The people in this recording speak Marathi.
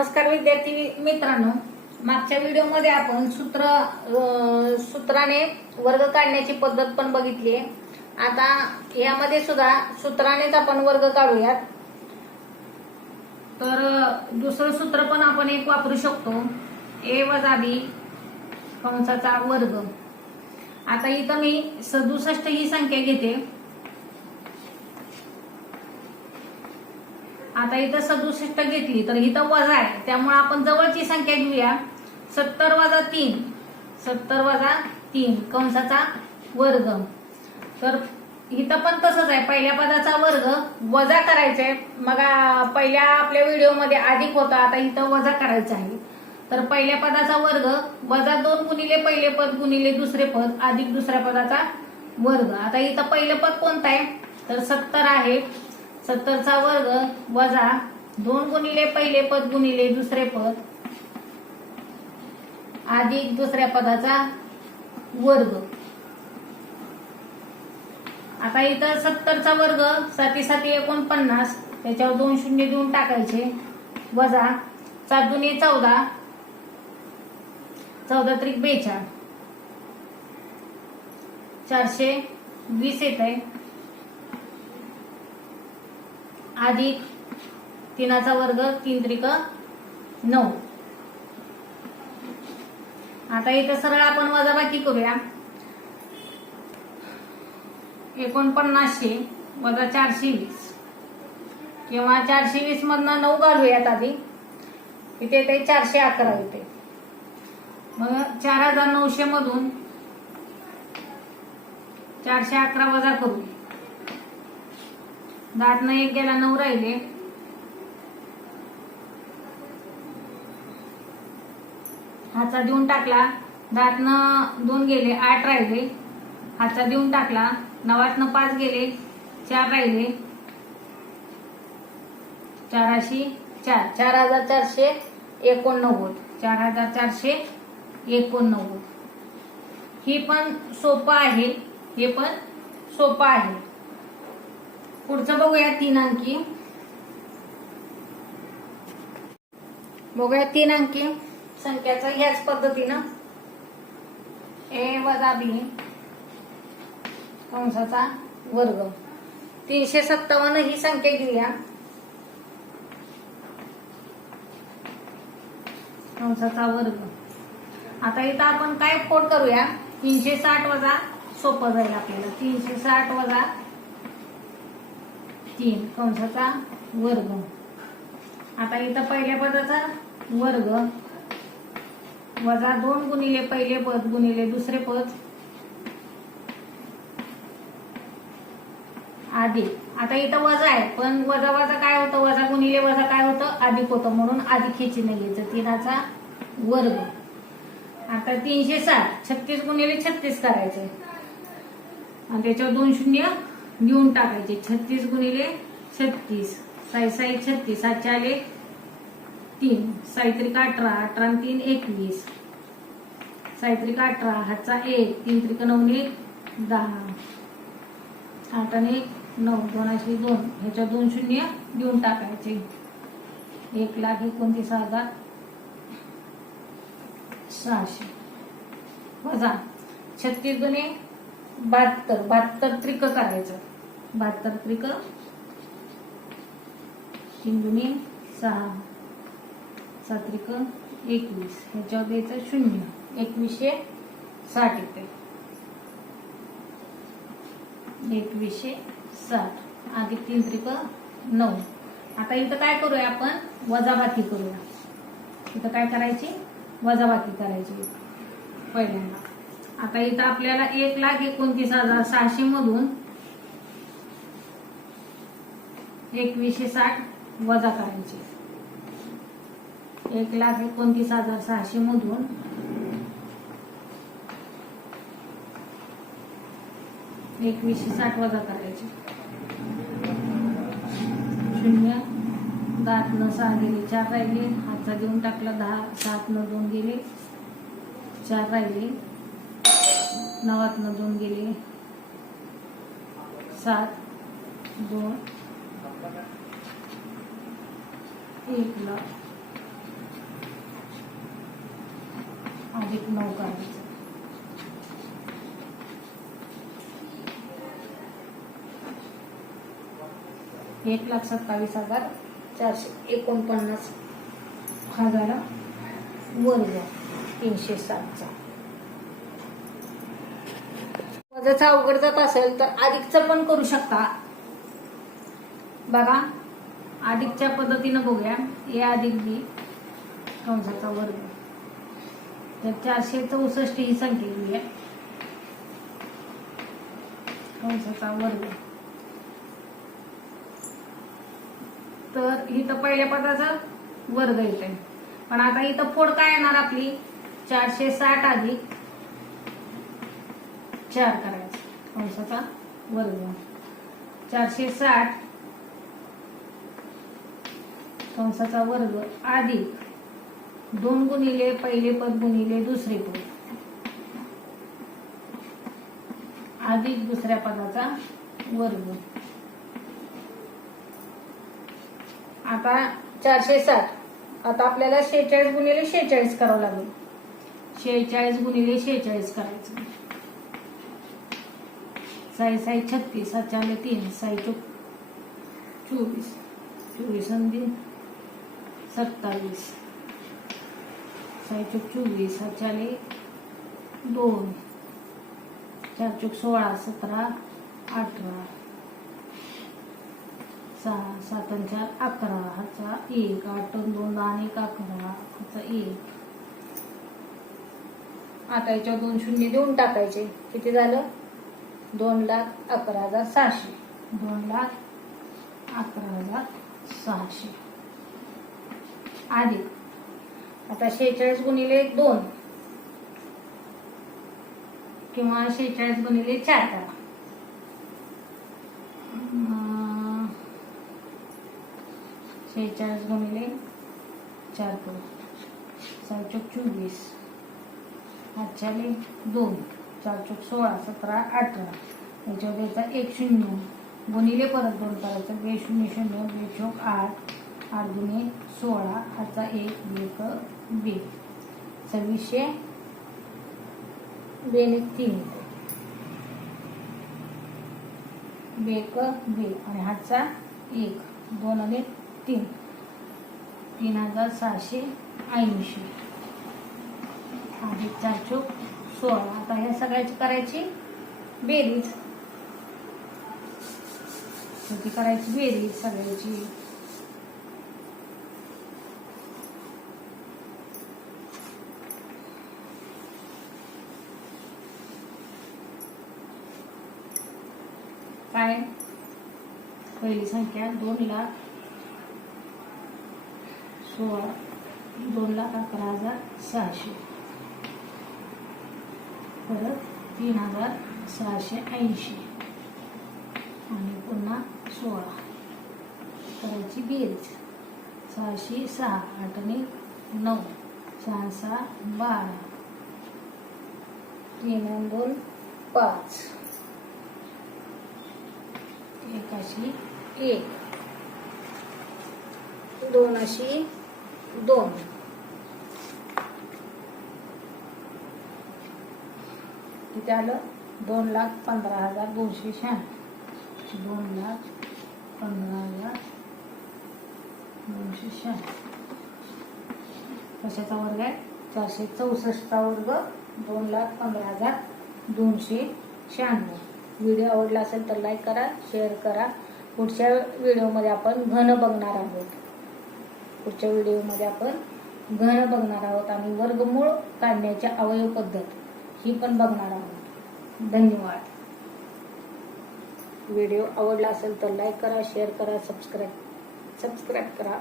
नमस्कार विद्यार्थी मित्रांनो. मागच्या व्हिडिओमध्ये आपण सूत्र सूत्राने वर्ग काढण्याची पद्धत पण बघितली आहे. आता यामध्ये सुद्धा सूत्रानेच आपण वर्ग काढूयात. तर दुसरं सूत्र पण आपण एक वापरू शकतो. ए वजा बी कंसाचा वर्ग. आता इथं मी सदुसष्ट ही संख्या घेते. आता इथं सदुसष्ट घेतली तर इथं वजा आहे. त्यामुळे आपण जवळची संख्या घेऊया. सत्तर वजा तीन. सत्तर वजा तीन कंसाचा वर्ग. तर इथं पण तसंच आहे. पहिल्या पदाचा वर्ग वजा करायचा आहे. मग पहिल्या आपल्या व्हिडिओमध्ये अधिक होता. आता इथं वजा करायचा आहे. तर पहिल्या पदाचा वर्ग वजा दोन गुणिले पहिले पद गुणिले दुसरे पद अधिक दुसऱ्या पदाचा वर्ग. आता इथं पहिलं पद कोणतं आहे? तर सत्तर आहे. सत्तरचा वर्ग वजा दोन गुणिले पहिले पद गुणिले दुसरे पद. अधिक दुसऱ्या पदाचा वर्ग. आता इथं सत्तरचा वर्ग साती साती एकोणपन्नास त्याच्यावर दोन शून्य देऊन टाकायचे. वजा सात दुने चौदा. चौदा त्रिक बेचाळ. चारशे वीस येत आहे अधिक तीनाचा वर्ग तीन त्रिक नऊ. आता इथं सरळ आपण वजाबाकी करूया. एकोणपन्नासशे वजा चारशे वीस किंवा चारशे वीस मधनं नऊ घालूयात आधी. इथे ते चारशे अकरा येते मग चार हजार नऊशे मधून चारशे अकरा वजा करू. दाटनं एक गेला नऊ राहिले. हाचा देऊन टाकला दाटनं दोन गेले आठ राहिले. हाचा देऊन टाकला नवातनं पाच गेले चार राहिले. चाराशी चार. चार हजार चारशे एकोणनव्वद. चार हजार चारशे एकोणनव्वद. ही पण सोपं आहे हे पण सोपं आहे. पुढचं बघूया तीन अंकी. बघूया तीन अंकी. संख्याचं ह्याच पद्धतीनं. ए वजा बी. कंसाचा वर्ग. तीनशे सत्तावन्न ही संख्या घेऊया. कंसाचा वर्ग. आता इथं आपण काय फोड करूया? तीनशे साठ वजा सोपं जाईल आपल्याला. तीनशे साठ वजा तीन कंसाचा वर्ग. आता इथं पहिल्या पदाचा वर्ग. वजा दोन गुणिले पहिले पद गुणिले दुसरे पद. आधी. आता इथं वजा आहे पण वजा वजा काय होतं? वजा गुणिले वजा काय होतं? अधिक होतं म्हणून अधिक हे चिन्ह घ्यायचं तीनाचा वर्ग. आता तीनशे सात छत्तीस गुणिले छत्तीस करायचे. आणि त्याच्यावर दोन शून्य लिहून टाकायचे. छत्तीस गुणिले छत्तीस. साई साई छत्तीस. सातशे आले तीन. साहित्रिक अठरा. अठरा तीन एकवीस. साहित्रिक अठरा. हातचा एक. तीन त्रिक नऊ एक दहा. आठ आणि नऊ. दोनशे दोन. ह्याच्या दोन शून्य देऊन टाकायचे. एक लाख एकोणतीस हजार सहाशे. वजा. छत्तीस गुणे बहात्तर. बहात्तर त्रिक करायचं. बहात्तर त्रिक तीन गुणे सहा सात्रिक एकवीस ह्याच्यावर द्यायचं शून्य एकवीसशे साठ येते एकवीसशे साठ आधी तीन त्रिक नऊ आता इथं काय करूया आपण? वजाबाकी करूया. इथं काय करायची? वजाबाकी करायची. पहिल्यांदा. आता इथं आपल्याला एक लाख एकोणतीस हजार सहाशे मधून एकवीसशे साठ वजा करायचे. एक लाख एकोणतीस हजार सहाशे मधून एकवीसशे साठ वजा करायचे. शून्य दात न सहा गेले चार राहिले. हातचा देऊन टाकला दहा सात न दोन गेले. चार राहिले. नवात न दोन गेले. सात दोन एक ला अधिक नऊ करायचं एक लाख सत्तावीस हजार चारशे एकोणपन्नास. हजार. वर्ग तीनशे सातचा. वजाचा अवघड जात असेल तर अधिकचं पण करू शकता. बघा. अधिकच्या पद्धतीनं बघूया. ए अधिक बी. कंसाचा वर्ग. तर चारशे चौसष्ट ही संख्या लिहिली कंसाचा वर्ग. तर इथं पहिल्या पदाचा वर्ग येते पण आता इथं फोड काय येणार आपली? चारशे साठ अधिक चार करायचं. कंसाचा वर्ग. चारशे साठ. कंसाचा वर्ग अधिक दोन गुणिले पहिले पद गुणिले दुसरे पद. अधिक दुसऱ्या पदाचा वर्ग. आता चारशे साठ आता आपल्याला शेहेचाळीस गुणिले शेहेचाळीस करावं लागेल. शेहेचाळीस गुणिले शेहेचाळीस करायचं. साई साई छत्तीस सातचाले तीन साई चौक चोवीस. चोवीस सत्तावीस. सहा चौक चोवीस सातचाले दोन. चार चूक सोळा सतरा अठरा. सहा सात चार अकरा. हाचा एक आठ दोन दहा एक अकरा. हाचा एक. आता याच्यावर दोन शून्य देऊन टाकायचे. किती झालं? दोन लाख अकरा हजार सहाशे. दोन लाख अकरा हजार सहाशे. अधिक आता शेहेचाळीस गुणिले दोन. किंवा शेहेचाळीस गुणिले चार करा शेहेचाळीस गुणिले चार करू चार चौक चोवीस. आठचाले दोन. चार चौक सोळा सतरा अठरा. याच्यावर द्यायचा एक शून्य. गुणिले परत दोन करायचं बे शून्य शून्य बे चौक आठ. आठ सोळा हाचा एक एक बी. सव्वीसशे बेने तीन. बेक बे. आणि हातचा एक. दोन आणि तीन. तीन हजार सहाशे ऐंशी. आणि चार चौक सोळा. आता ह्या सगळ्याची करायची बेरीज. त्याची करायची बेरीज सगळ्याची काय पहिली संख्या दोन लाख सोळा दोन लाख अकरा हजार सहाशे. परत तीन हजार सहाशे ऐंशी. आणि पुन्हा सोळा. करायची बेरीज. सहाशे सहा आठने नऊ सहा सहा बारा. तीन दोन पाच. एकाशी एक दोन अशी दोन. किती आलं? दोन लाख पंधरा हजार दोनशे शहाण्णव. दोन लाख पंधरा हजार दोनशे शहाण्णव. कशाचा वर्ग आहे? चारशे चौसष्टचा वर्ग दोन लाख पंधरा हजार दोनशे शहाण्णव. व्हिडिओ आवडला असेल तर लाईक करा शेअर करा. पुढच्या व्हिडिओमध्ये आपण घन बघणार आहोत. पुढच्या व्हिडिओमध्ये आपण घन बघणार आहोत आणि वर्गमूळ काढण्याची अवयव पद्धत ही पण बघणार आहोत. धन्यवाद. व्हिडिओ आवडला असेल तर लाईक करा शेअर करा सबस्क्राईब सबस्क्राईब करा.